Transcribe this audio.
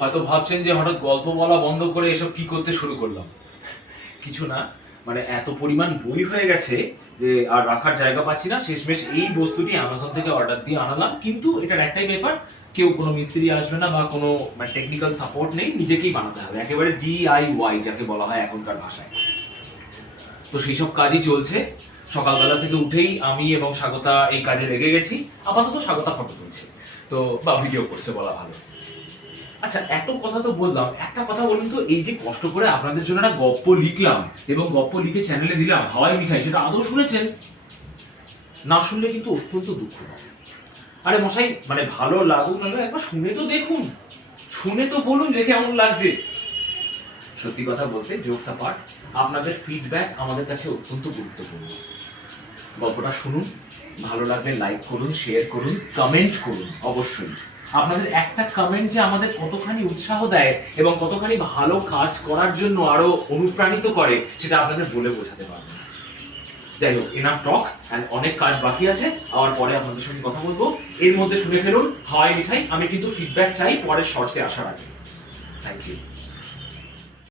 হয়তো ভাবছেন যে হঠাৎ গল্প বলা বন্ধ করে এসব কি করতে শুরু করলাম। কিছু না মানে এত পরিমাণ বই হয়ে গেছে যে আর রাখার জায়গা পাচ্ছি না। শেষমেশ এই বস্তুটি অ্যামাজন থেকে অর্ডার দিয়ে আনালাম। কিন্তু এটার একটাই ব্যাপার কেউ কোনো মিস্ত্রি আসবে না বা কোনো মানে টেকনিক্যাল সাপোর্ট নেই, নিজেকেই বানাতে হবে। একেবারে ডিআইওয়াই যাকে বলা হয় এখনকার ভাষায়। তো সেই সব কাজই চলছে। সকালবেলা থেকে উঠেই আমি এবং স্বাগতা এই কাজে লেগে গেছি। আপাতত স্বাগতা ফটো তুলছে। তো বা ভিডিও করছে বলা ভালো। আচ্ছা এত কথা তো বললাম। একটা কথা বলুন তো, এই যে কষ্ট করে আপনাদের জন্য একটা গপ্প লিখলাম এবং গপ্প লিখে চ্যানেলে দিলাম, হাওয়াই মিঠাই, সেটা আদৌ শুনেছেন? না শুনলে কিন্তু অত্যন্ত দুঃখ আরে মশাই মানে ভালো লাগুক না, একবার শুনে তো দেখুন। শুনে তো বলুন যে কেমন লাগছে। সত্যি কথা বলতে জোকস অ্যাপার্ট আপনাদের ফিডব্যাক আমাদের কাছে অত্যন্ত গুরুত্বপূর্ণ। গল্পটা শুনুন, ভালো লাগলে লাইক করুন শেয়ার করুন কমেন্ট করুন, অবশ্যই। আপনাদের একটা কমেন্ট যে আমাদের কতখানি উৎসাহ দেয় এবং কতখানি ভালো কাজ করার জন্য আরও অনুপ্রাণিত করে, সেটা আপনাদের বলে বোঝাতে পারব। যাই হোক এনাফ টক অ্যান্ড অনেক কাজ বাকি আছে। আবার পরে আপনাদের সঙ্গে কথা বলব। এর মধ্যে শুনে ফেলুন, হাওয়াই মিঠাই। আমি কিন্তু ফিডব্যাক চাই পরের শর্টসে আসার আগে। Thank you